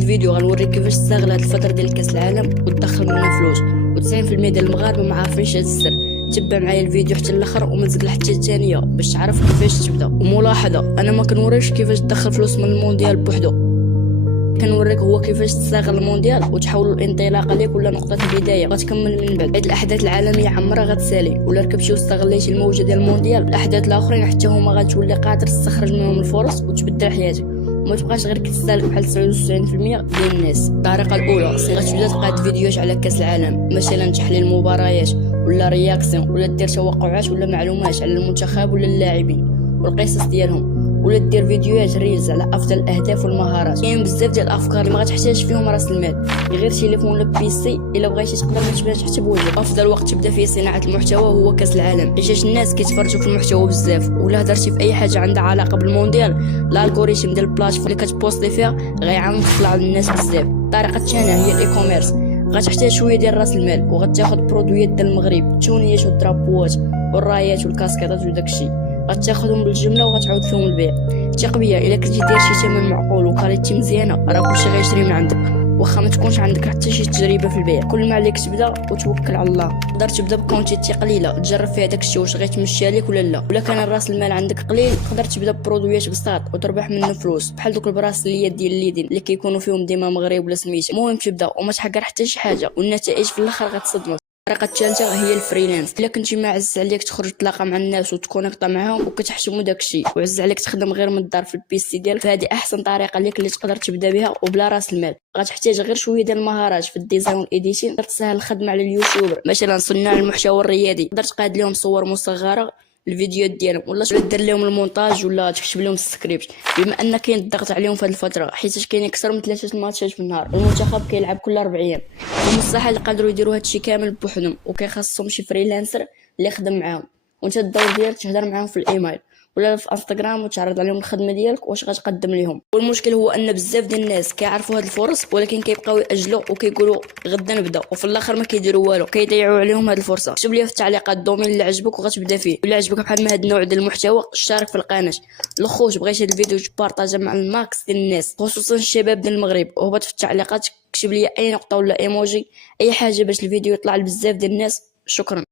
الفيديو غنوريك كيفاش تستغل هاد الفتره ديال كاس العالم وتدخل منها فلوس، و90% ديال المغاربه ما عارفينش هاد السر. تبع معايا الفيديو حتى الاخر وما تزيد حتى الثانيه باش تعرف كيفاش تبدا. وملاحظه، انا ما كنوريش كيفاش تدخل فلوس من المونديال بوحدو، كنوريك هو كيفاش تستغل المونديال وتحول الانطلاقه ليك ولا نقطه البدايه غتكمل من بعد. الاحداث العالميه عمرها غتسالي، ولا ركبتي واستغليتي الموجه ديال المونديال، الاحداث الاخرين حتى هما غتولي قادر تستخرج منهم الفرص وتبدل حياتك، وما تبقاش غير كتسالك بحال 99% ديال الناس. الطريقه الاولى، غتبدا تقاد فيديوهات على كاس العالم، مثلا تحليل المباريات ولا رياكسيون، ولا دير توقعات ولا معلومات على المنتخب ولا اللاعبين والقصص ديالهم، ولا دير فيديوهات ريلز على افضل الاهداف والمهارات. كاين بزاف ديال الافكار اللي ما غتحتاج فيهم راس المال، غير تليفون ولا بيسي. الا بغيتي تقدر ما تبانش حتى بوجهك. افضل وقت تبدا فيه صناعه المحتوى هو كاس العالم، حيت الناس كيتفرجوا في المحتوى بزاف، ولا هضرتي في اي حاجه عندها علاقه بالمونديال، الالغوريثم ديال البلاتفورم اللي كتبوستي فيها غيعاون تطلع للناس بزاف. الطريقه الثانيه هي الاي كوميرس، غتحتاج شويه ديال راس المال، وغتاخذ برودويات ديال المغرب، التونيات والدرابوات والرايات والكاسكيطات وداكشي، غتاخذهم بالجمله وغتعاود فيهم البيع. ثق بيا، الا كنتي داير شي ثمن معقول وكاليتي مزيانه، راه كلشي غيشري من عندك، واخا ما تكونش عندك حتى شي تجربه في البيع. كل ما عليك تبدا وتوكل على الله. تقدر تبدا بكونتيتي قليله تجرب فيها داكشي واش غيتمشى لك ولا لا. ولا كان راس المال عندك قليل، تقدر تبدا ببرودويات بسيط وتربح منه فلوس، بحال دوك البراسليات ديال اليدين اللي كيكونوا فيهم ديما مغرب ولا سميتو. المهم تبدا وما تحقر حتى شي حاجه، والنتائج في الاخر غتصدمك. الطريقه الثالثه هي الفريلانس. الا كنتي ما عز عليك تخرج تلاقى مع الناس وتكونيكطا معاهم وكتحشموا داكشي، وعز عليك تخدم غير من الدار في البيسي ديالك، فهذه احسن طريقه ليك اللي تقدر تبدا بها وبلا راس المال. غتحتاج غير شويه ديال المهارات في الديزاين والايديتين، تسهل الخدمه على اليوتيوبر. مثلا صناع المحتوى الرياضي تقدر تقاد لهم صور مصغره الفيديوهات ديالهم، ولا دير لهم المونتاج، ولا تكتب لهم السكريبت، بما ان كاين الضغط عليهم في هذه الفتره، حيت كاين اكثر من 3 ماتشات في النهار، المنتخب كيلعب كل 4 ايام، ومستحيل يقدروا يديروا هادشي كامل بوحدهم، وكيخصهم شي فريلانسر اللي يخدم معاهم. وانت الدور ديالك تهضر معاهم في الايميل ولا في انستغرام وتعرض عليهم الخدمه ديالك واش غتقدم لهم. والمشكل هو ان بزاف ديال الناس كيعرفوا هاد الفرص، ولكن كيبقاو ياجلوا وكيقولوا غدا نبدا، وفي الاخر ما كيديروا والو، كيضيعوا عليهم هاد الفرصه. كتب لي في التعليقات الدومين اللي عجبك وغتبدا فيه، ولا عجبك بحال ما هاد النوع ديال المحتوى اشترك في القناه. الخوت بغيتي هاد الفيديو تبارطاجا مع الماكس ديال الناس، خصوصا الشباب ديال المغرب، وهبط في التعليقات كتب لي اي نقطه ولا ايموجي، اي حاجه باش الفيديو يطلع لبزاف ديال الناس. شكرا.